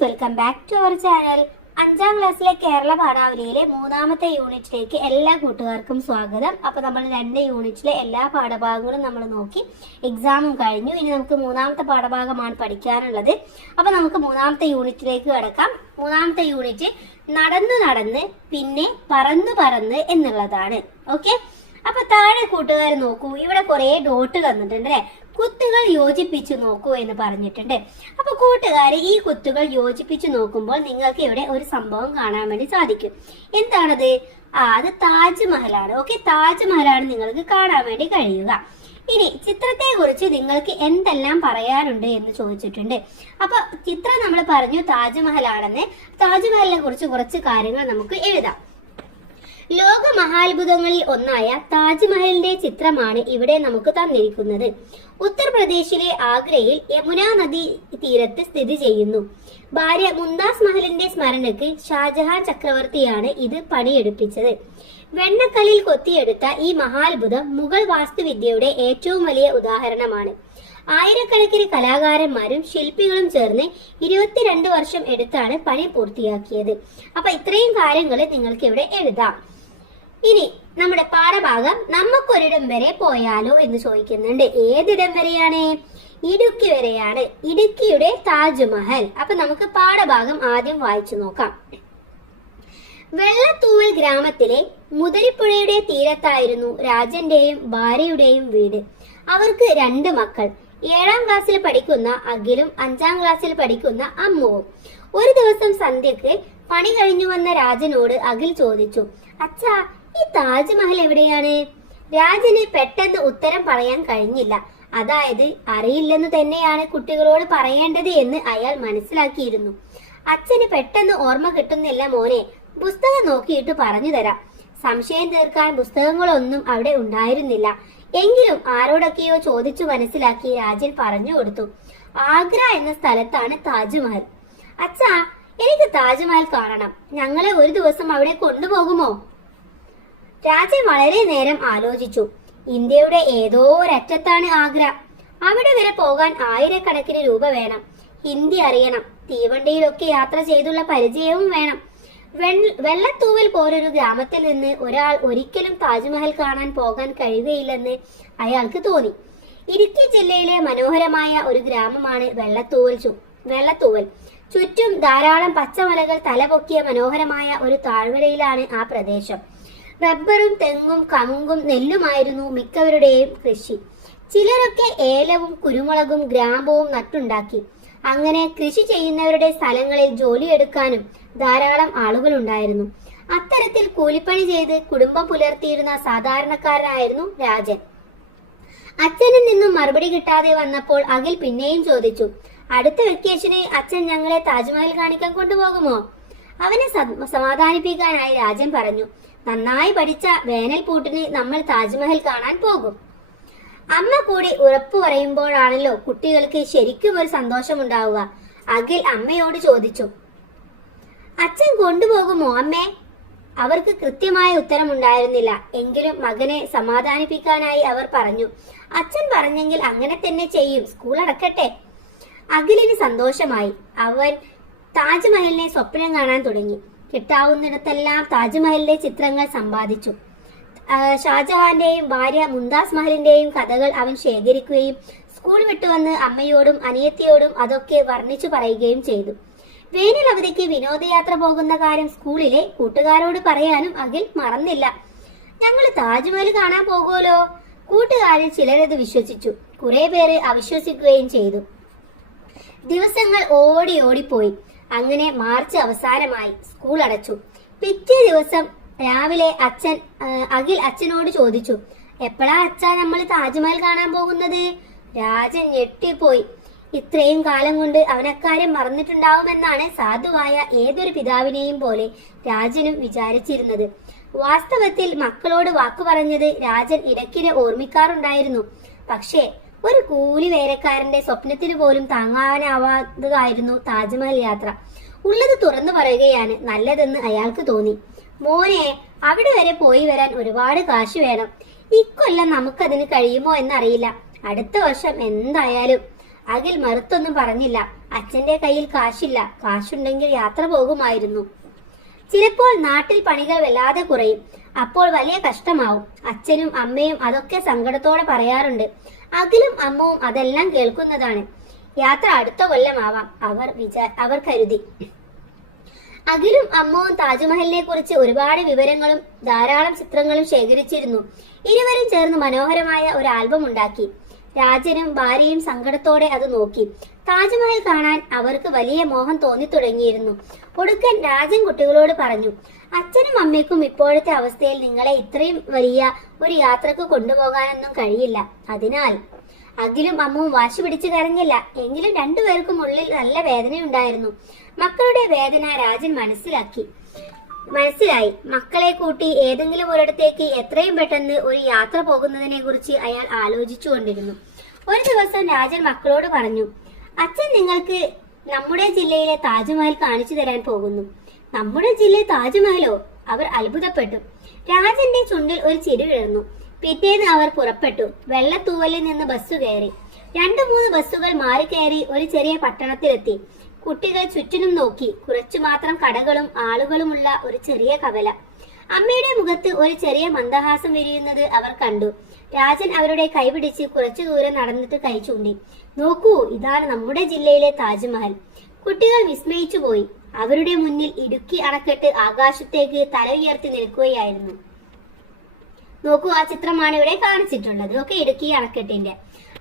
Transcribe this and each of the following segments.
Friends, welcome back to our channel. 5ാം ക്ലാസ്സിലെ കേരള പാഠാവലിയിലെ 3ാമത്തെ യൂണിറ്റിലേക്ക് എല്ലാ കൂട്ടുകാർക്കും സ്വാഗതം. അപ്പോൾ നമ്മൾ 2 യൂണിറ്റിലെ എല്ലാ പാഠഭാഗങ്ങളും നമ്മൾ നോക്കി, എക്സാമും കഴിഞ്ഞു. ഇനി നമുക്ക് 3ാമത്തെ പാഠഭാഗമാണ് പഠിക്കാനുള്ളത്. അപ്പോൾ നമുക്ക് 3ാമത്തെ യൂണിറ്റിലേക്ക് കടക്കാം. 3ാമത്തെ യൂണിറ്റ് നടന്ന് നടന്ന് പിന്നെ പറന്ന് പറന്ന് എന്നുള്ളതാണ്. ഓക്കെ, അപ്പൊ താഴെ കൂട്ടുകാർ നോക്കൂ, ഇവിടെ കുറെ ഡോട്ട് തന്നിട്ടുണ്ട് അല്ലെ. കുത്തുകൾ യോജിപ്പിച്ചു നോക്കൂ എന്ന് പറഞ്ഞിട്ടുണ്ട്. അപ്പൊ കൂട്ടുകാര് ഈ കുത്തുകൾ യോജിപ്പിച്ചു നോക്കുമ്പോൾ നിങ്ങൾക്ക് ഇവിടെ ഒരു സംഭവം കാണാൻ വേണ്ടി സാധിക്കും. എന്താണത്? അത് താജ്മഹലാണ്. ഓക്കെ, താജ്മഹലാണ് നിങ്ങൾക്ക് കാണാൻ വേണ്ടി കഴിയുക. ഇനി ചിത്രത്തെ കുറിച്ച് നിങ്ങൾക്ക് എന്തെല്ലാം പറയാനുണ്ട് എന്ന് ചോദിച്ചിട്ടുണ്ട്. അപ്പൊ ചിത്രം നമ്മൾ പറഞ്ഞു താജ്മഹലാണെന്ന്. താജ്മഹലിനെ കുറിച്ച് കുറച്ച് കാര്യങ്ങൾ നമുക്ക് എഴുതാം. ലോക മഹാത്ഭുതങ്ങളിൽ ഒന്നായ താജ്മഹലിന്റെ ചിത്രമാണ് ഇവിടെ നമുക്ക് തന്നിരിക്കുന്നത്. ഉത്തർപ്രദേശിലെ ആഗ്രയിൽ യമുന നദി തീരത്ത് സ്ഥിതി ചെയ്യുന്നു. ഭാര്യ മുംതാസ് മഹലിന്റെ സ്മരണയ്ക്ക് ഷാജഹാൻ ചക്രവർത്തിയാണ് ഇത് പണിയെടുപ്പിച്ചത്. വെണ്ണക്കല്ലിൽ കൊത്തിയെടുത്ത ഈ മഹാത്ഭുതം മുഗൾ വാസ്തുവിദ്യയുടെ ഏറ്റവും വലിയ ഉദാഹരണമാണ്. ആയിരക്കണക്കിന് കലാകാരന്മാരും ശില്പികളും ചേർന്ന് 22 വർഷം എടുത്താണ് പണി പൂർത്തിയാക്കിയത്. അപ്പൊ ഇത്രയും കാര്യങ്ങൾ നിങ്ങൾക്ക് ഇവിടെ എഴുതാം. ഇനി നമ്മുടെ പാഠഭാഗം നമുക്കൊരിടം വരെ പോയാലോ എന്ന് ചോദിക്കുന്നുണ്ട്. ഏതിടം വരെയാണ്? ഇടുക്കി വരെയാണ്. ഇടുക്കിയുടെ താജ്മഹൽ. അപ്പൊ നമുക്ക് പാഠഭാഗം ആദ്യം വായിച്ചു നോക്കാം. വെള്ളത്തൂവൽ ഗ്രാമത്തിലെ മുതലിപ്പുഴയുടെ തീരത്തായിരുന്നു രാജന്റെയും ഭാര്യയുടെയും വീട്. അവർക്ക് 2 മക്കൾ. 7ാം ക്ലാസ്സിൽ പഠിക്കുന്ന അഖിലും 5ാം ക്ലാസ്സിൽ പഠിക്കുന്ന അമ്മുവും. ഒരു ദിവസം സന്ധ്യക്ക് പണി കഴിഞ്ഞു വന്ന രാജനോട് അഖിൽ ചോദിച്ചു, അച്ഛാ, ഈ താജ്മഹൽ എവിടെയാണ്? രാജന് പെട്ടെന്ന് ഉത്തരം പറയാൻ കഴിഞ്ഞില്ല. അതായത് അറിയില്ലെന്ന് തന്നെയാണ് കുട്ടികളോട് പറയേണ്ടത് എന്ന് അയാൾ മനസ്സിലാക്കിയിരുന്നു. അച്ഛന് പെട്ടെന്ന് ഓർമ്മ കിട്ടുന്നില്ല മോനെ, പുസ്തകം നോക്കിയിട്ട് പറഞ്ഞു തരാം. സംശയം തീർക്കാൻ പുസ്തകങ്ങളൊന്നും അവിടെ ഉണ്ടായിരുന്നില്ല. എങ്കിലും ആരോടൊക്കെയോ ചോദിച്ചു മനസ്സിലാക്കി രാജൻ പറഞ്ഞു കൊടുത്തു. ആഗ്ര എന്ന സ്ഥലത്താണ് താജ്മഹൽ. അച്ഛാ, എനിക്ക് താജ്മഹൽ കാണണം. ഞങ്ങളെ ഒരു ദിവസം അവിടെ കൊണ്ടുപോകുമോ? രാജൻ വളരെ നേരം ആലോചിച്ചു. ഇന്ത്യയുടെ ഏതോ ഒരറ്റത്താണ് ആഗ്ര. അവിടെ വരെ പോകാൻ ആയിരക്കണക്കിന് രൂപ വേണം. ഹിന്ദി അറിയണം. തീവണ്ടിയിലൊക്കെ യാത്ര ചെയ്തുള്ള പരിചയവും വേണം. വെള്ളത്തൂവൽ പോലൊരു ഗ്രാമത്തിൽ നിന്ന് ഒരാൾ ഒരിക്കലും താജ്മഹൽ കാണാൻ പോകാൻ കഴിയുകയില്ലെന്ന് അയാൾക്ക് തോന്നി. ഇടുക്കി ജില്ലയിലെ മനോഹരമായ ഒരു ഗ്രാമമാണ് വെള്ളത്തൂവൽ. ചുറ്റും ധാരാളം പച്ചമലകൾ തലപൊക്കിയ മനോഹരമായ ഒരു താഴ്വരയിലാണ് ആ പ്രദേശം. റബ്ബറും തെങ്ങും കമുങ്കും നെല്ലുമായിരുന്നു മിക്കവരുടെയും കൃഷി. ചിലരൊക്കെ ഏലവും കുരുമുളകും ഗ്രാമ്പവും നട്ടുണ്ടാക്കി. അങ്ങനെ കൃഷി ചെയ്യുന്നവരുടെ സ്ഥലങ്ങളിൽ ജോലിയെടുക്കാനും ധാരാളം ആളുകൾ ഉണ്ടായിരുന്നു. അത്തരത്തിൽ കൂലിപ്പണി ചെയ്ത് കുടുംബം പുലർത്തിയിരുന്ന സാധാരണക്കാരനായിരുന്നു രാജൻ. അച്ഛനിൽ നിന്നും മറുപടി കിട്ടാതെ വന്നപ്പോൾ അഖിൽ പിന്നെയും ചോദിച്ചു, അടുത്ത വെക്കേഷന് അച്ഛൻ ഞങ്ങളെ താജ്മഹൽ കാണിക്കാൻ കൊണ്ടുപോകുമോ? അവനെ സമാധാനിപ്പിക്കാനായി രാജൻ പറഞ്ഞു, നന്നായി പഠിച്ച വേനൽ പൂട്ടിന് നമ്മൾ താജ്മഹൽ കാണാൻ പോകും. അമ്മ കൂടി ഉറപ്പു പറയുമ്പോഴാണല്ലോ കുട്ടികൾക്ക് ശരിക്കും ഒരു സന്തോഷമുണ്ടാവുക. അഖിൽ അമ്മയോട് ചോദിച്ചു. അച്ഛൻ കൊണ്ടുപോകുമോ അമ്മേ? അവർക്ക് കൃത്യമായ ഉത്തരമുണ്ടായിരുന്നില്ല. എങ്കിലും മകനെ സമാധാനിപ്പിക്കാനായി അവർ പറഞ്ഞു, അച്ഛൻ പറഞ്ഞെങ്കിൽ അങ്ങനെ തന്നെ ചെയ്യും. സ്കൂൾ അടക്കട്ടെ. അഖിലിന് സന്തോഷമായി. അവൻ താജ്മഹലിനെ സ്വപ്നം കാണാൻ തുടങ്ങി. കിട്ടാവുന്നിടത്തെല്ലാം താജ്മഹലിന്റെ ചിത്രങ്ങൾ സമ്പാദിച്ചു. ഷാജഹാന്റെയും ഭാര്യ മുംതാസ് മഹലിന്റെയും കഥകൾ അവൻ ശേഖരിക്കുകയും സ്കൂൾ വിട്ടുവന്ന് അമ്മയോടും അനിയത്തിയോടും അതൊക്കെ വർണ്ണിച്ചു പറയുകയും ചെയ്തു. വേനൽ അവധിക്ക് വിനോദയാത്ര പോകുന്ന കാര്യം സ്കൂളിലെ കൂട്ടുകാരോട് പറയാനും അഖിൽ മറന്നില്ല. ഞങ്ങൾ താജ്മഹൽ കാണാൻ പോകുമല്ലോ. കൂട്ടുകാരിൽ ചിലരത് വിശ്വസിച്ചു, കുറെ പേര് അവിശ്വസിക്കുകയും ചെയ്തു. ദിവസങ്ങൾ ഓടി ഓടിപ്പോയി. അങ്ങനെ മാർച്ച് അവസാനമായി. സ്കൂൾ അടച്ചു. പിറ്റേ ദിവസം രാവിലെ അഖിൽ അച്ഛനോട് ചോദിച്ചു, എപ്പോഴാ അച്ഛാ നമ്മൾ താജ്മഹൽ കാണാൻ പോകുന്നത്? രാജൻ ഞെട്ടിപ്പോയി. ഇത്രയും കാലം കൊണ്ട് അവനക്കാര്യം മറന്നിട്ടുണ്ടാവുമെന്നാണ് സാധുവായ ഏതൊരു പിതാവിനെയും പോലെ രാജനും വിചാരിച്ചിരുന്നത്. വാസ്തവത്തിൽ മക്കളോട് വാക്കു പറഞ്ഞത് രാജൻ ഇടയ്ക്കിടെ ഓർമ്മിക്കാറുണ്ടായിരുന്നു. പക്ഷേ ഒരു കൂലി വേലക്കാരന്റെ സ്വപ്നത്തിന് പോലും താങ്ങാനാവാത്തതായിരുന്നു താജ്മഹൽ യാത്ര. ഉള്ളത് തുറന്നു പറയുകയാണ് നല്ലതെന്ന് അയാൾക്ക് തോന്നി. മോനെ, അവിടെ വരെ പോയി വരാൻ ഒരുപാട് കാശ് വേണം. ഇക്കൊല്ലം നമുക്കതിന് കഴിയുമോ എന്നറിയില്ല. അടുത്ത വർഷം എന്തായാലും. അഖിൽ മറുത്തൊന്നും പറഞ്ഞില്ല. അച്ഛന്റെ കയ്യിൽ കാശില്ല, കാശുണ്ടെങ്കിൽ യാത്ര പോകുമായിരുന്നു. ചിലപ്പോൾ നാട്ടിൽ പണികൾ വല്ലാതെ കുറയും, അപ്പോൾ വലിയ കഷ്ടമാവും. അച്ഛനും അമ്മയും അതൊക്കെ സങ്കടത്തോടെ പറയാറുണ്ട്. അഖിലും അമ്മവും അതെല്ലാം കേൾക്കുന്നതാണ്. യാത്ര അടുത്ത കൊല്ലമാവാം അവർ കരുതി. അഖിലും അമ്മവും താജ്മഹലിനെ കുറിച്ച് ഒരുപാട് വിവരങ്ങളും ധാരാളം ചിത്രങ്ങളും ശേഖരിച്ചിരുന്നു. ഇരുവരും ചേർന്ന് മനോഹരമായ ഒരു ആൽബം ഉണ്ടാക്കി. രാജനും ഭാര്യയും സങ്കടത്തോടെ അത് നോക്കി. താജ്മഹൽ കാണാൻ അവർക്ക് വലിയ മോഹം തോന്നി തുടങ്ങിയിരുന്നു. ഒടുക്കൻ രാജൻ കുട്ടികളോട് പറഞ്ഞു, അച്ഛനും അമ്മയ്ക്കും ഇപ്പോഴത്തെ അവസ്ഥയിൽ നിങ്ങളെ ഇത്രയും വലിയ ഒരു യാത്രക്ക് കൊണ്ടുപോകാനൊന്നും കഴിയില്ല. അതിനാൽ അഖിലും അമ്മവും വാശി പിടിച്ചു കരഞ്ഞില്ല. എങ്കിലും രണ്ടുപേർക്കും ഉള്ളിൽ നല്ല വേദനയുണ്ടായിരുന്നു. മക്കളുടെ വേദന രാജൻ മനസ്സിലായി. മക്കളെ കൂട്ടി ഏതെങ്കിലും ഒരിടത്തേക്ക് എത്രയും പെട്ടെന്ന് ഒരു യാത്ര പോകുന്നതിനെ കുറിച്ച് അയാൾ ആലോചിച്ചുകൊണ്ടിരുന്നു. ഒരു ദിവസം രാജൻ മക്കളോട് പറഞ്ഞു, അച്ഛൻ നിങ്ങൾക്ക് നമ്മുടെ ജില്ലയിലെ താജ്മഹൽ കാണിച്ചു തരാൻ പോകുന്നു. നമ്മുടെ ജില്ലയിൽ താജ്മഹലോ? അവർ അത്ഭുതപ്പെട്ടു. രാജന്റെ ചുണ്ടിൽ ഒരു ചിരി വിടർന്നു. പിറ്റേന്ന് അവർ പുറപ്പെട്ടു. വെള്ളത്തൂവലിൽ നിന്ന് ബസ് കയറി. 2-3 ബസ്സുകൾ മാറി കയറി ഒരു ചെറിയ പട്ടണത്തിലെത്തി. കുട്ടികൾ ചുറ്റിനും നോക്കി. കുറച്ചു മാത്രം കടകളും ആളുകളുമുള്ള ഒരു ചെറിയ കവല. അമ്മയുടെ മുഖത്ത് ഒരു ചെറിയ മന്ദഹാസം വിരിയുന്നത് അവർ കണ്ടു. രാജൻ അവരുടെ കൈപിടിച്ച് കുറച്ചു ദൂരം നടന്നിട്ട് കൈ ചൂണ്ടി. നോക്കൂ, ഇതാണ് നമ്മുടെ ജില്ലയിലെ താജ്മഹൽ. കുട്ടികൾ വിസ്മയിച്ചു പോയി. അവരുടെ മുന്നിൽ ഇടുക്കി അണക്കെട്ട് ആകാശത്തേക്ക് തല ഉയർത്തി നിൽക്കുകയായിരുന്നു. നോക്കൂ, ആ ചിത്രമാണ് ഇവിടെ കാണിച്ചിട്ടുള്ളത്. ഒക്കെ ഇടുക്കി അണക്കെട്ടിന്റെ.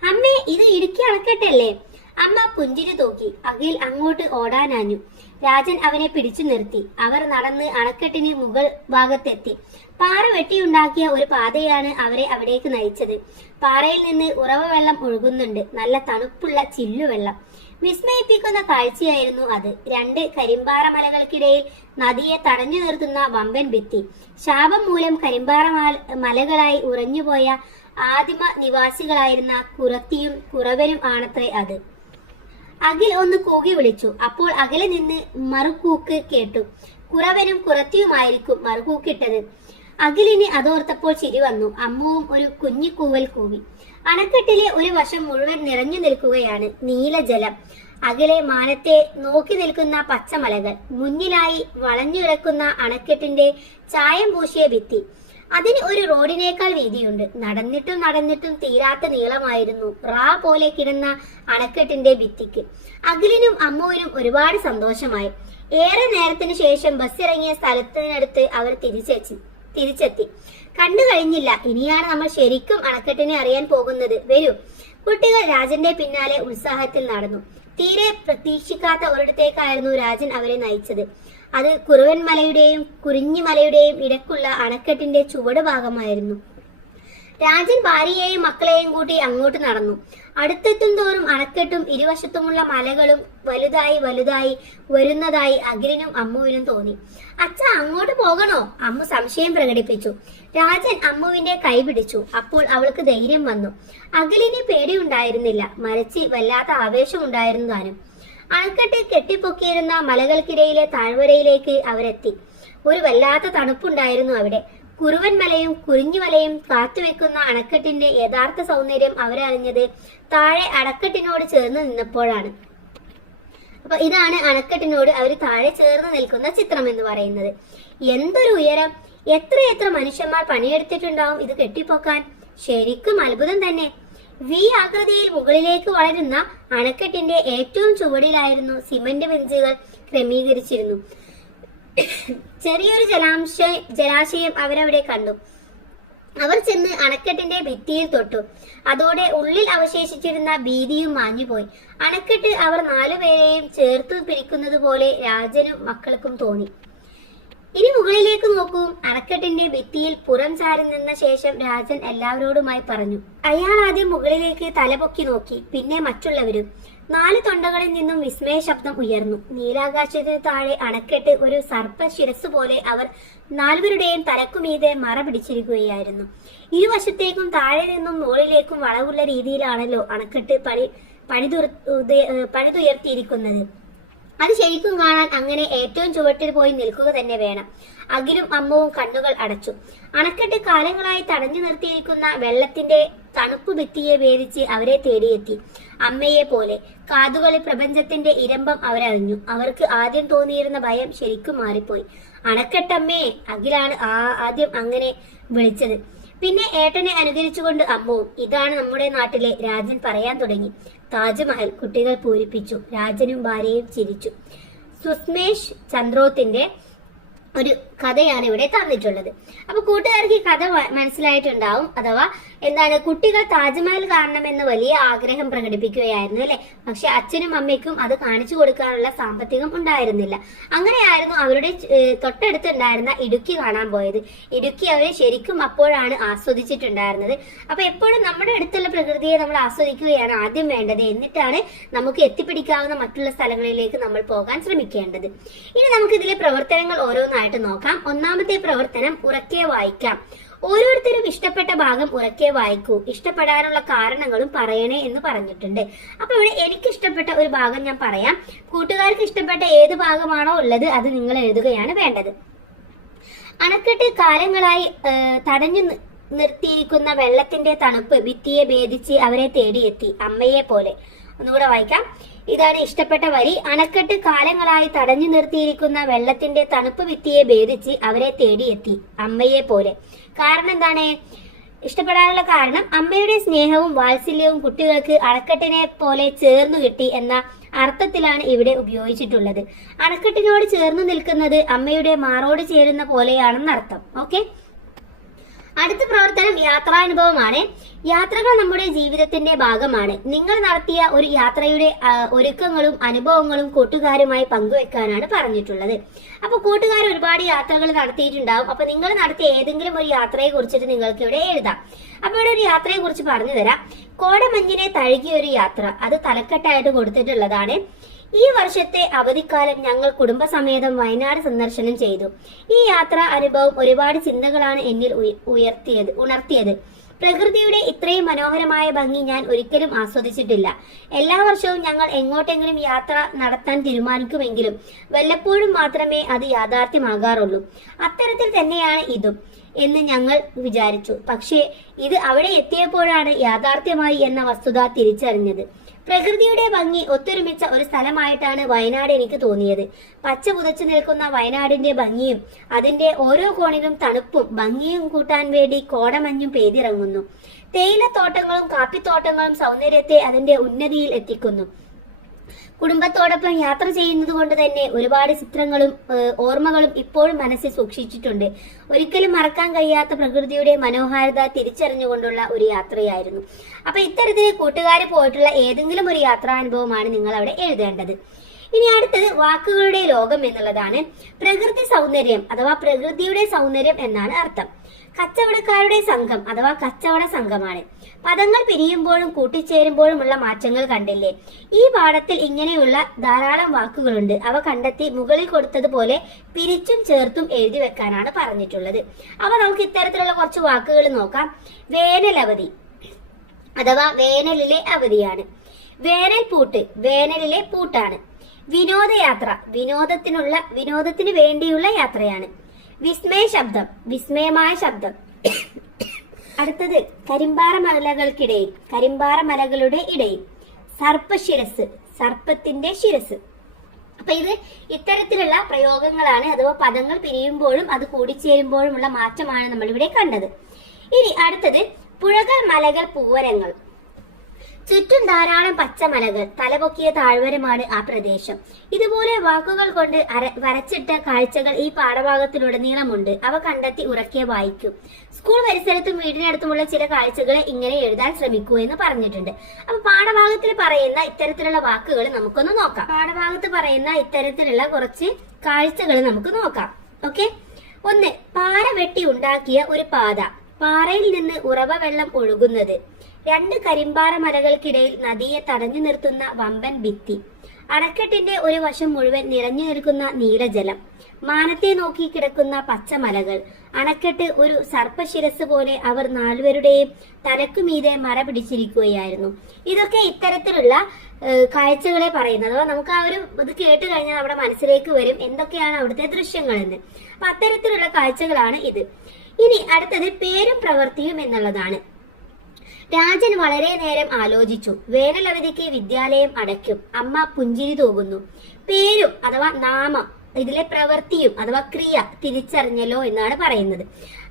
അമ്മേ, ഇത് ഇടുക്കി അണക്കെട്ടല്ലേ? അമ്മ പുഞ്ചിരി തൂക്കി. അഖിൽ അങ്ങോട്ട് ഓടാനാഞ്ഞു. രാജൻ അവനെ പിടിച്ചു നിർത്തി. അവർ നടന്ന് അണക്കെട്ടിന് മുകൾ ഭാഗത്തെത്തി. പാറ വെട്ടിയുണ്ടാക്കിയ ഒരു പാതയാണ് അവരെ അവിടേക്ക് നയിച്ചത്. പാറയിൽ നിന്ന് ഉറവ വെള്ളം ഒഴുകുന്നുണ്ട്. നല്ല തണുപ്പുള്ള ചില്ലുവെള്ളം. വിസ്മയിപ്പിക്കുന്ന കാഴ്ചയായിരുന്നു അത്. 2 കരിമ്പാറ മലകൾക്കിടയിൽ നദിയെ തടഞ്ഞു നിർത്തുന്ന വമ്പൻ ഭിത്തി. ശാപം മൂലം കരിമ്പാറ മലകളായി ഉറഞ്ഞുപോയ ആദിമ നിവാസികളായിരുന്ന കുറത്തിയും കുറവനും ആണത്രേ അത്. അഖിൽ ഒന്ന് കൂകി വിളിച്ചു. അപ്പോൾ അകലെ നിന്ന് മറുകൂക്ക് കേട്ടു. കുറവനും കുറത്തിയുമായിരിക്കും മറുകൂക്കിട്ടത്. അഖിലിന് അതോർത്തപ്പോൾ ചിരി വന്നു. അമ്മുവും ഒരു കുഞ്ഞിക്കൂവൽ കൂവി. അണക്കെട്ടിലെ ഒരു വശം മുഴുവൻ നിറഞ്ഞു നിൽക്കുകയാണ് നീലജലം. അകലെ മാനത്തെ നോക്കി നിൽക്കുന്ന പച്ചമലകൾ. മുന്നിലായി വളഞ്ഞുകിടക്കുന്ന അണക്കെട്ടിന്റെ ചായം പൂശിയ ഭിത്തി. അതിന് ഒരു റോഡിനേക്കാൾ വീതിയുണ്ട്. നടന്നിട്ടും തീരാത്ത നീളമായിരുന്നു റാ പോലെ കിടന്ന അണക്കെട്ടിന്റെ ഭിത്തിക്ക്. അഖിലിനും അമ്മുവിനും ഒരുപാട് സന്തോഷമായി. ഏറെ നേരത്തിനു ശേഷം ബസ് ഇറങ്ങിയ സ്ഥലത്തിനടുത്ത് അവർ തിരിച്ചെത്തി. കണ്ടു കഴിഞ്ഞില്ല, ഇനിയാണ് നമ്മൾ ശരിക്കും അണക്കെട്ടിനെ അറിയാൻ പോകുന്നത്. വരൂ. കുട്ടികൾ രാജന്റെ പിന്നാലെ ഉത്സാഹത്തിൽ നടന്നു. തീരെ പ്രതീക്ഷിക്കാത്ത ഒരിടത്തേക്കായിരുന്നു രാജൻ അവരെ നയിച്ചത്. അത് കുറുവൻ മലയുടെയും കുരിഞ്ഞിമലയുടെയും ഇടക്കുള്ള അണക്കെട്ടിന്റെ ചുവട് ഭാഗമായിരുന്നു. രാജൻ ഭാര്യയെയും മക്കളെയും കൂട്ടി അങ്ങോട്ട് നടന്നു. അടുത്തെത്തും തോറും അണക്കെട്ടും ഇരുവശത്തുമുള്ള മലകളും വലുതായി വരുന്നതായി അഖിലിനും അമ്മുവിനും തോന്നി. അച്ഛ, അങ്ങോട്ട് പോകണോ? അമ്മു സംശയം പ്രകടിപ്പിച്ചു. രാജൻ അമ്മുവിന്റെ കൈ പിടിച്ചു. അപ്പോൾ അവൾക്ക് ധൈര്യം വന്നു. അഖിലിന് പേടിയുണ്ടായിരുന്നില്ല, മറിച്ച് വല്ലാത്ത ആവേശമുണ്ടായിരുന്നു താനും. അണക്കെട്ട് കെട്ടിപ്പൊക്കിയിരുന്ന മലകൾക്കിടയിലെ താഴ്വരയിലേക്ക് അവരെത്തി. ഒരു വല്ലാത്ത തണുപ്പുണ്ടായിരുന്നു അവിടെ. കുറുവൻ മലയും കുരിഞ്ഞുമലയും കാത്തുവെക്കുന്ന അണക്കെട്ടിന്റെ യഥാർത്ഥ സൗന്ദര്യം അവരറിഞ്ഞത് താഴെ അണക്കെട്ടിനോട് ചേർന്ന് നിന്നപ്പോഴാണ്. അപ്പൊ ഇതാണ് അണക്കെട്ടിനോട് അവർ താഴെ ചേർന്ന് നിൽക്കുന്ന ചിത്രം എന്ന് പറയുന്നത്. എന്തൊരു ഉയരം! എത്ര മനുഷ്യന്മാർ പണിയെടുത്തിട്ടുണ്ടാവും ഇത് കെട്ടിപ്പൊക്കാൻ. ശരിക്കും അത്ഭുതം തന്നെ. വി ആകൃതിയിൽ മുകളിലേക്ക് വളരുന്ന അണക്കെട്ടിന്റെ ഏറ്റവും ചുവടിലായിരുന്നു സിമന്റ് ബെഞ്ചുകൾ ക്രമീകരിച്ചിരുന്നു. ചെറിയൊരു ജലാശയം അവരവിടെ കണ്ടു. അവർ ചെന്ന് അണക്കെട്ടിന്റെ ഭിത്തിയിൽ തൊട്ടു. അതോടെ ഉള്ളിൽ അവശേഷിച്ചിരുന്ന ഭീതിയും മാഞ്ഞുപോയി. അണക്കെട്ട് അവർ 4 പേരെയും ചേർത്തു പിരിക്കുന്നത് പോലെ രാജനും മക്കൾക്കും തോന്നി. ഇനി മുകളിലേക്ക് നോക്കൂ. അണക്കെട്ടിന്റെ ഭിത്തിയിൽ പുറം ചാരി നിന്ന ശേഷം രാജൻ എല്ലാവരോടുമായി പറഞ്ഞു. അയാൾ ആദ്യം മുകളിലേക്ക് തലപൊക്കി നോക്കി, പിന്നെ മറ്റുള്ളവരും. 4 തൊണ്ടകളിൽ നിന്നും വിസ്മയ ശബ്ദം ഉയർന്നു. നീലാകാശത്തിന് താഴെ അണക്കെട്ട് ഒരു സർപ്പ ശിരസ് പോലെ അവർ 4 തലക്കുമീതെ മറ പിടിച്ചിരിക്കുകയായിരുന്നു. ഇരുവശത്തേക്കും താഴെ നിന്നും മുകളിലേക്കും വളവുള്ള രീതിയിലാണല്ലോ അണക്കെട്ട് പണിതുയർത്തിയിരിക്കുന്നത്. അത് ശരിക്കും കാണാൻ അങ്ങനെ ഏറ്റവും ചുവട്ടിൽ പോയി നിൽക്കുക തന്നെ വേണം. അഖിലും അമ്മുവും കണ്ണുകൾ അടച്ചു. അണക്കെട്ട് കാലങ്ങളായി തടഞ്ഞു നിർത്തിയിരിക്കുന്ന വെള്ളത്തിന്റെ തണുപ്പ് ഭിത്തിയെ ഭേദിച്ച് അവരെ തേടിയെത്തി. അമ്മയെ പോലെ കാതുകളിൽ പ്രപഞ്ചത്തിന്റെ ഇരമ്പം അവരറിഞ്ഞു. അവർക്ക് ആദ്യം തോന്നിയിരുന്ന ഭയം ശരിക്കും മാറിപ്പോയി. അണക്കെട്ടമ്മേ, അഖിലാണ് ആദ്യം അങ്ങനെ വിളിച്ചത്. പിന്നെ ഏട്ടനെ അനുകരിച്ചുകൊണ്ട് അമ്മവും. ഇതാണ് നമ്മുടെ നാട്ടിലെ, രാജൻ പറയാൻ തുടങ്ങി. താജ്മഹൽ കുട്ടികൾ പൂരിപ്പിച്ചു. രാജനും ഭാര്യയും ചിരിച്ചു. സുസ്മേഷ് ചന്ദ്രോത്തിന്റെ ഒരു കഥയാണ് ഇവിടെ തന്നിട്ടുള്ളത്. അപ്പൊ കൂട്ടുകാർക്ക് ഈ കഥ മനസ്സിലായിട്ടുണ്ടാവും. അഥവാ എന്താണ്, കുട്ടികൾ താജ്മഹൽ കാണണമെന്ന് വലിയ ആഗ്രഹം പ്രകടിപ്പിക്കുകയായിരുന്നു അല്ലെ. പക്ഷെ അച്ഛനും അമ്മയ്ക്കും അത് കാണിച്ചു കൊടുക്കാനുള്ള സാമ്പത്തികം ഉണ്ടായിരുന്നില്ല. അങ്ങനെയായിരുന്നു അവരുടെ തൊട്ടടുത്തുണ്ടായിരുന്ന ഇടുക്കി കാണാൻ പോയത്. ഇടുക്കി അവര് ശരിക്കും അപ്പോഴാണ് ആസ്വദിച്ചിട്ടുണ്ടായിരുന്നത്. അപ്പൊ എപ്പോഴും നമ്മുടെ അടുത്തുള്ള പ്രകൃതിയെ നമ്മൾ ആസ്വദിക്കുകയാണ് ആദ്യം വേണ്ടത്. എന്നിട്ടാണ് നമുക്ക് എത്തിപ്പിടിക്കാവുന്ന മറ്റുള്ള സ്ഥലങ്ങളിലേക്ക് നമ്മൾ പോകാൻ ശ്രമിക്കേണ്ടത്. ഇനി നമുക്ക് ഇതിലെ പ്രവർത്തനങ്ങൾ ഓരോന്നായിട്ട് നോക്കാം. ഒന്നാമത്തെ പ്രവർത്തനം, ഉറക്കെ വായിക്കാം. ഓരോരുത്തരും ഇഷ്ടപ്പെട്ട ഭാഗം ഉറക്കെ വായിക്കൂ. ഇഷ്ടപ്പെടാനുള്ള കാരണങ്ങളും പറയണേ എന്ന് പറഞ്ഞിട്ടുണ്ട്. അപ്പൊ ഇവിടെ എനിക്ക് ഇഷ്ടപ്പെട്ട ഒരു ഭാഗം ഞാൻ പറയാം. കൂട്ടുകാർക്ക് ഇഷ്ടപ്പെട്ട ഏത് ഭാഗമാണോ ഉള്ളത് അത് നിങ്ങൾ എഴുതുകയാണ് വേണ്ടത്. അണക്കെട്ട് കാലങ്ങളായി തടഞ്ഞു നിർത്തിയിരിക്കുന്ന വെള്ളത്തിന്റെ തണുപ്പ് ഭിത്തിയെ ഭേദിച്ച് അവരെ തേടിയെത്തി. അമ്മയെ പോലെ. ഒന്നുകൂടെ വായിക്കാം. ഇതാണ് ഇഷ്ടപ്പെട്ട വരി. അണക്കെട്ട് കാലങ്ങളായി തടഞ്ഞു നിർത്തിയിരിക്കുന്ന വെള്ളത്തിന്റെ തണുപ്പ് ഭിത്തിയെ ഭേദിച്ച് അവരെ തേടിയെത്തി. അമ്മയെ പോലെ. കാരണം എന്താണ്? ഇഷ്ടപ്പെടാനുള്ള കാരണം അമ്മയുടെ സ്നേഹവും വാത്സല്യവും കുട്ടികൾക്ക് അണക്കെട്ടിനെ പോലെ ചേർന്നു കിട്ടി എന്ന അർത്ഥത്തിലാണ് ഇവിടെ ഉപയോഗിച്ചിട്ടുള്ളത്. അണക്കെട്ടിനോട് ചേർന്നു നിൽക്കുന്നത് അമ്മയുടെ മാറോട് ചേരുന്ന പോലെയാണെന്നർത്ഥം. ഓക്കെ. അടുത്ത പ്രവർത്തനം യാത്രാനുഭവമാണ്. യാത്രകൾ നമ്മുടെ ജീവിതത്തിന്റെ ഭാഗമാണ്. നിങ്ങൾ നടത്തിയ ഒരു യാത്രയുടെ ഒരുക്കങ്ങളും അനുഭവങ്ങളും കൂട്ടുകാരുമായി പങ്കുവെക്കാനാണ് പറഞ്ഞിട്ടുള്ളത്. അപ്പൊ കൂട്ടുകാർ ഒരുപാട് യാത്രകൾ നടത്തിയിട്ടുണ്ടാവും. അപ്പൊ നിങ്ങൾ നടത്തിയ ഏതെങ്കിലും ഒരു യാത്രയെ കുറിച്ചിട്ട് നിങ്ങൾക്ക് ഇവിടെ എഴുതാം. അപ്പൊ ഇവിടെ ഒരു യാത്രയെ കുറിച്ച് പറഞ്ഞു തരാം. കോടമഞ്ഞിനെ തഴുകിയ ഒരു യാത്ര, അത് തലക്കെട്ടായിട്ട് കൊടുത്തിട്ടുള്ളതാണ്. ഈ വർഷത്തെ അവധിക്കാലം ഞങ്ങൾ കുടുംബസമേതം വയനാട് സന്ദർശനം ചെയ്തു. ഈ യാത്രാ അനുഭവം ഒരുപാട് ചിന്തകളാണ് എന്നിൽ ഉണർത്തിയത്. പ്രകൃതിയുടെ ഇത്രയും മനോഹരമായ ഭംഗി ഞാൻ ഒരിക്കലും ആസ്വദിച്ചിട്ടില്ല. എല്ലാ വർഷവും ഞങ്ങൾ എങ്ങോട്ടെങ്കിലും യാത്ര നടത്താൻ തീരുമാനിക്കുമെങ്കിലും വല്ലപ്പോഴും മാത്രമേ അത് യാഥാർത്ഥ്യമാകാറുള്ളൂ. അത്തരത്തിൽ തന്നെയാണ് ഇതും എന്ന് ഞങ്ങൾ വിചാരിച്ചു. പക്ഷേ ഇത് അവിടെ എത്തിയപ്പോഴാണ് യാഥാർത്ഥ്യമായി എന്ന വസ്തുത തിരിച്ചറിഞ്ഞത്. പ്രകൃതിയുടെ ഭംഗി ഒത്തൊരുമിച്ച ഒരു സ്ഥലമായിട്ടാണ് വയനാട് എനിക്ക് തോന്നിയത്. പച്ച പുതച്ചു നിൽക്കുന്ന വയനാടിന്റെ ഭംഗിയും അതിന്റെ ഓരോ കോണിലും തണുപ്പും ഭംഗിയും കൂട്ടാൻ വേണ്ടി കോടമഞ്ഞും പെയ്തിറങ്ങുന്നു. തേയിലത്തോട്ടങ്ങളും കാപ്പിത്തോട്ടങ്ങളും സൗന്ദര്യത്തെ അതിന്റെ ഉന്നതിയിൽ എത്തിക്കുന്നു. കുടുംബത്തോടൊപ്പം യാത്ര ചെയ്യുന്നത് കൊണ്ട് തന്നെ ഒരുപാട് ചിത്രങ്ങളും ഓർമ്മകളും ഇപ്പോഴും മനസ്സിൽ സൂക്ഷിച്ചിട്ടുണ്ട്. ഒരിക്കലും മറക്കാൻ കഴിയാത്ത പ്രകൃതിയുടെ മനോഹാരിത തിരിച്ചറിഞ്ഞുകൊണ്ടുള്ള ഒരു യാത്രയായിരുന്നു. അപ്പൊ ഇത്തരത്തിൽ കൂട്ടുകാർ പോയിട്ടുള്ള ഏതെങ്കിലും ഒരു യാത്രാനുഭവമാണ് നിങ്ങൾ അവിടെ എഴുതേണ്ടത്. ഇനി അടുത്തത് വാക്കുകളുടെ ലോകം എന്നുള്ളതാണ്. പ്രകൃതി സൗന്ദര്യം അഥവാ പ്രകൃതിയുടെ സൗന്ദര്യം എന്നാണ് അർത്ഥം. കച്ചവടക്കാരുടെ സംഘം അഥവാ കച്ചവട സംഘമാണ്. പദങ്ങൾ പിരിയുമ്പോഴും കൂട്ടിച്ചേരുമ്പോഴുമുള്ള മാറ്റങ്ങൾ കണ്ടില്ലേ? ഈ പാഠത്തിൽ ഇങ്ങനെയുള്ള ധാരാളം വാക്കുകളുണ്ട്. അവ കണ്ടെത്തി മുകളിൽ കൊടുത്തതുപോലെ പിരിച്ചും ചേർത്തും എഴുതി വെക്കാനാണ് പറഞ്ഞിട്ടുള്ളത്. അപ്പൊ നമുക്ക് ഇത്തരത്തിലുള്ള കുറച്ച് വാക്കുകൾ നോക്കാം. വേനലവധി അഥവാ വേനലിലെ അവധിയാണ്. വേനൽ പൂട്ട് വേനലിലെ പൂട്ടാണ്. വിനോദയാത്ര വിനോദത്തിന് വേണ്ടിയുള്ള യാത്രയാണ്. വിസ്മയ ശബ്ദം വിസ്മയമായ ശബ്ദം. അടുത്തത് കരിമ്പാറ മലകളുടെ ഇടയിൽ. സർപ്പശിരസ് സർപ്പത്തിന്റെ ശിരസ്. അപ്പൊ ഇത് ഇത്തരത്തിലുള്ള പ്രയോഗങ്ങളാണ്. അഥവാ പദങ്ങൾ പിരിയുമ്പോഴും അത് കൂടിച്ചേരുമ്പോഴുമുള്ള മാറ്റമാണ് നമ്മൾ ഇവിടെ കണ്ടത്. ഇനി അടുത്തത് പുഴകൾ, മലകൾ, പൂവരങ്ങൾ. ചുറ്റും ധാരാളം പച്ചമലകൾ, തലപൊക്കിയ താഴ്വരമാണ് ആ പ്രദേശം. ഇതുപോലെ വാക്കുകൾ കൊണ്ട് വരച്ചിട്ട കാഴ്ചകൾ ഈ പാഠഭാഗത്തിലുടനീളമുണ്ട്. അവ കണ്ടെത്തി ഉറക്കെ വായിക്കും. സ്കൂൾ പരിസരത്തും വീടിനടുത്തുമുള്ള ചില കാഴ്ചകളെ ഇങ്ങനെ എഴുതാൻ ശ്രമിക്കൂ എന്ന് പറഞ്ഞിട്ടുണ്ട്. അപ്പൊ പാഠഭാഗത്തിൽ പറയുന്ന ഇത്തരത്തിലുള്ള വാക്കുകൾ നമുക്കൊന്ന് നോക്കാം. പാഠഭാഗത്ത് പറയുന്ന ഇത്തരത്തിലുള്ള കുറച്ച് കാഴ്ചകൾ നമുക്ക് നോക്കാം. ഓക്കെ. 1. പാറ വെട്ടി ഉണ്ടാക്കിയ ഒരു പാത, പാറയിൽ നിന്ന് ഉറവ വെള്ളം ഒഴുകുന്നത്. 2. കരിമ്പാറ മലകൾക്കിടയിൽ നദിയെ തടഞ്ഞു നിർത്തുന്ന വമ്പൻ ഭിത്തി. അണക്കെട്ടിന്റെ ഒരു വശം മുഴുവൻ നിറഞ്ഞു നിൽക്കുന്ന നീലജലം. മാനത്തെ നോക്കി കിടക്കുന്ന പച്ചമലകൾ. അണക്കെട്ട് ഒരു സർപ്പശിരസ് പോലെ അവർ നാലുപേരുടെയും തലക്കുമീതെ മറ പിടിച്ചിരിക്കുകയായിരുന്നു. ഇതൊക്കെ ഇത്തരത്തിലുള്ള കാഴ്ചകളെ പറയുന്നത്. നമുക്ക് ആ ഒരു ഇത് കേട്ട് കഴിഞ്ഞാൽ നമ്മുടെ മനസ്സിലേക്ക് വരും എന്തൊക്കെയാണ് അവിടുത്തെ ദൃശ്യങ്ങളെന്ന്. അപ്പൊ അത്തരത്തിലുള്ള കാഴ്ചകളാണ് ഇത്. ഇനി അടുത്തത് പേരും പ്രവൃത്തിയും എന്നുള്ളതാണ്. രാജൻ വളരെ നേരം ആലോചിച്ചു. വേനലവധിക്ക് വിദ്യാലയം അടയ്ക്കും. അമ്മ പുഞ്ചിരി തൂകുന്നു. പേരും അഥവാ നാമം, ഇതിലെ പ്രവൃത്തിയും അഥവാ ക്രിയ തിരിച്ചറിഞ്ഞല്ലോ എന്നാണ് പറയുന്നത്.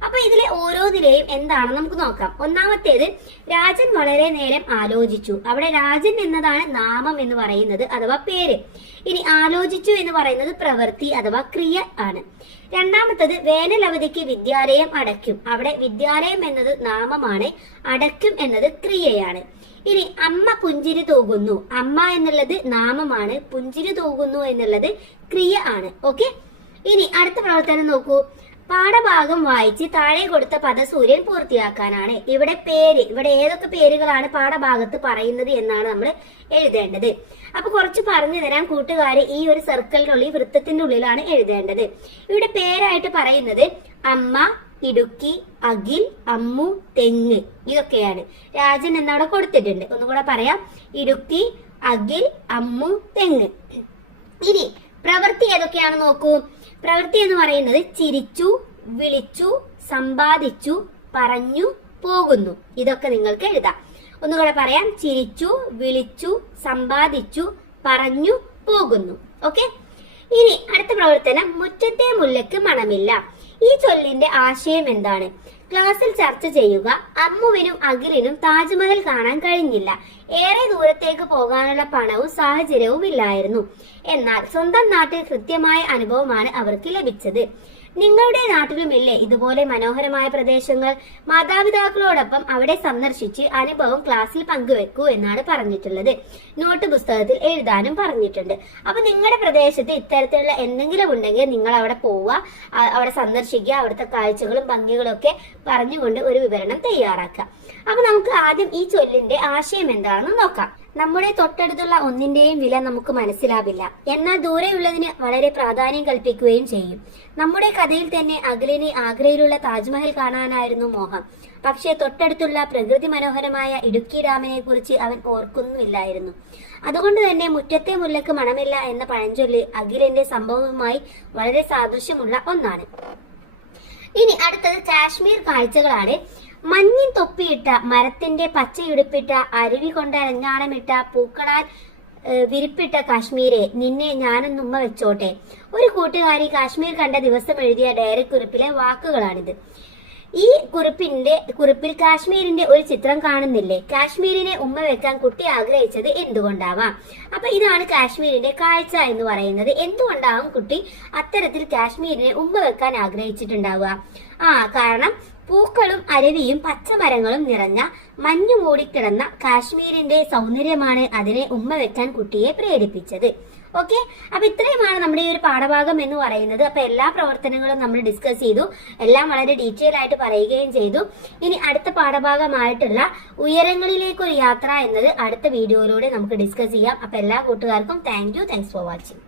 അപ്പൊ ഇതിലെ ഓരോന്നിലെയും എന്താണ് നമുക്ക് നോക്കാം. ഒന്നാമത്തേത് രാജൻ വളരെ നേരം ആലോചിച്ചു. അവിടെ രാജൻ എന്നതാണ് നാമം എന്ന് പറയുന്നത് അഥവാ പേര്. ഇനി ആലോചിച്ചു എന്ന് പറയുന്നത് പ്രവൃത്തി അഥവാ ക്രിയ ആണ്. രണ്ടാമത്തത് വേനൽ അവധിക്ക് വിദ്യാലയം അടയ്ക്കും. അവിടെ വിദ്യാലയം എന്നത് നാമമാണ്, അടയ്ക്കും എന്നത് ക്രിയയാണ്. ഇനി അമ്മ പുഞ്ചിരി തൂകുന്നു. അമ്മ എന്നുള്ളത് നാമമാണ്, പുഞ്ചിരി തൂകുന്നു എന്നുള്ളത് ക്രിയ ആണ്. ഓക്കെ, ഇനി അടുത്ത പ്രവർത്തനം നോക്കൂ. പാഠഭാഗം വായിച്ച് താഴെ കൊടുത്ത പദസൂര്യൻ പൂർത്തിയാക്കാനാണ്. ഇവിടെ പേര്, ഇവിടെ ഏതൊക്കെ പേരുകളാണ് പാഠഭാഗത്ത് പറയുന്നത് എന്നാണ് നമ്മൾ എഴുതേണ്ടത്. അപ്പൊ കുറച്ച് പറഞ്ഞു തരാം കൂട്ടുകാര്. ഈ ഒരു സർക്കിളിനുള്ളിൽ, വൃത്തത്തിന്റെ ഉള്ളിലാണ് എഴുതേണ്ടത്. ഇവിടെ പേരായിട്ട് പറയുന്നത് അമ്മ, ഇടുക്കി, അഖിൽ, അമ്മു, തെങ്ങ്, ഇതൊക്കെയാണ്. രാജൻ എന്നവിടെ കൊടുത്തിട്ടുണ്ട്. ഒന്നുകൂടെ പറയാം, ഇടുക്കി, അഖിൽ, അമ്മു, തെങ്ങ്. ഇനി പ്രവൃത്തി ഏതൊക്കെയാണ് നോക്കൂ. പ്രവൃത്തി എന്ന് പറയുന്നത് ചിരിച്ചു, വിളിച്ചു, സമ്പാദിച്ചു, പറഞ്ഞു, പോകുന്നു. ഇതൊക്കെ നിങ്ങൾക്ക് എഴുതാം. ഒന്നുകൂടെ പറയാം, ചിരിച്ചു, വിളിച്ചു, സമ്പാദിച്ചു, പറഞ്ഞു, പോകുന്നു. ഓക്കെ, ഇനി അടുത്ത പ്രവർത്തനം മുറ്റത്തെ മുല്ലയ്ക്ക് മണമില്ല. ഈ ചൊല്ലിന്റെ ആശയം എന്താണ്? ക്ലാസ്സിൽ ചർച്ച ചെയ്യുക. അമ്മുവിനും അഖിലിനും താജ്മഹൽ കാണാൻ കഴിഞ്ഞില്ല. ഏറെ ദൂരത്തേക്ക് പോകാനുള്ള പണവും സാഹചര്യവും ഇല്ലായിരുന്നു. എന്നാൽ സ്വന്തം നാട്ടിൽ കൃത്യമായ അനുഭവമാണ് അവർക്ക് ലഭിച്ചത്. നിങ്ങളുടെ നാട്ടിലുമില്ലേ ഇതുപോലെ മനോഹരമായ പ്രദേശങ്ങൾ? മാതാപിതാക്കളോടൊപ്പം അവിടെ സന്ദർശിച്ച് അനുഭവം ക്ലാസ്സിൽ പങ്കുവെക്കൂ എന്നാണ് പറഞ്ഞിട്ടുള്ളത്. നോട്ട് പുസ്തകത്തിൽ എഴുതാനും പറഞ്ഞിട്ടുണ്ട്. അപ്പൊ നിങ്ങളുടെ പ്രദേശത്ത് ഇത്തരത്തിലുള്ള എന്തെങ്കിലും ഉണ്ടെങ്കിൽ നിങ്ങൾ അവിടെ പോവുക, അവിടെ സന്ദർശിക്കുക, അവിടുത്തെ കാഴ്ചകളും ഭംഗികളും ഒക്കെ പറഞ്ഞുകൊണ്ട് ഒരു വിവരണം തയ്യാറാക്കുക. അപ്പൊ നമുക്ക് ആദ്യം ഈ ചൊല്ലിന്റെ ആശയം എന്താണെന്ന് നോക്കാം. നമ്മുടെ തൊട്ടടുത്തുള്ള ഒന്നിന്റെയും വില നമുക്ക് മനസ്സിലാവില്ല, എന്നാൽ ദൂരെയുള്ളതിന് വളരെ പ്രാധാന്യം കൽപ്പിക്കുകയും ചെയ്യും. നമ്മുടെ കഥയിൽ തന്നെ അഖിലിന് ആഗ്രയിലുള്ള താജ്മഹൽ കാണാനായിരുന്നു മോഹം. പക്ഷേ തൊട്ടടുത്തുള്ള പ്രകൃതി മനോഹരമായ ഇടുക്കി ഡാമിനെ കുറിച്ച് അവൻ ഓർക്കുന്നില്ലായിരുന്നു. അതുകൊണ്ട് തന്നെ മുറ്റത്തെ മുല്ലക്ക് മണമില്ല എന്ന പഴഞ്ചൊല്ല് അഖിലിന്റെ സംഭവവുമായി വളരെ സാദൃശ്യമുള്ള ഒന്നാണ്. ഇനി അടുത്തത് കാശ്മീർ കാഴ്ചകളാണ്. മഞ്ഞിൻ തൊപ്പിയിട്ട, മരത്തിന്റെ പച്ചയുടുപ്പിട്ട, അരുവി കൊണ്ട് അലങ്കാരമിട്ട, പൂക്കളാൽ വിരിപ്പിട്ട കാശ്മീരെ, നിന്നെ ഞാനൊന്നുമ്മ വെച്ചോട്ടെ. ഒരു കൂട്ടുകാരി കാശ്മീർ കണ്ട ദിവസം എഴുതിയ ഡയറി കുറിപ്പിലെ വാക്കുകളാണിത്. ഈ കുറിപ്പിൽ കാശ്മീരിന്റെ ഒരു ചിത്രം കാണുന്നില്ലേ? കാശ്മീരിനെ ഉമ്മ വെക്കാൻ കുട്ടി ആഗ്രഹിച്ചത് എന്തുകൊണ്ടാവാം? അപ്പൊ ഇതാണ് കാശ്മീരിന്റെ കാഴ്ച എന്ന് പറയുന്നത്. എന്തുകൊണ്ടാവും കുട്ടി അത്തരത്തിൽ കാശ്മീരിനെ ഉമ്മ വെക്കാൻ ആഗ്രഹിച്ചിട്ടുണ്ടാവുക? കാരണം പൂക്കളും അരുവിയും പച്ചമരങ്ങളും നിറഞ്ഞ മഞ്ഞു മൂടിക്കിടന്ന കാശ്മീരിന്റെ സൗന്ദര്യമാണ് അതിനെ ഉമ്മ വെക്കാൻ കുട്ടിയെ പ്രേരിപ്പിച്ചത്. ഓക്കെ, അപ്പൊ ഇത്രയുമാണ് നമ്മുടെ ഈ ഒരു പാഠഭാഗം എന്ന് പറയുന്നത്. അപ്പൊ എല്ലാ പ്രവർത്തനങ്ങളും നമ്മൾ ഡിസ്കസ് ചെയ്തു, എല്ലാം വളരെ ഡീറ്റെയിൽ ആയിട്ട് പറയുകയും ചെയ്തു. ഇനി അടുത്ത പാഠഭാഗമായിട്ടുള്ള ഉയരങ്ങളിലേക്കൊരു യാത്ര എന്നത് അടുത്ത വീഡിയോയിലൂടെ നമുക്ക് ഡിസ്കസ് ചെയ്യാം. അപ്പൊ എല്ലാ കൂട്ടുകാർക്കും താങ്ക്സ് ഫോർ വാച്ചിങ്.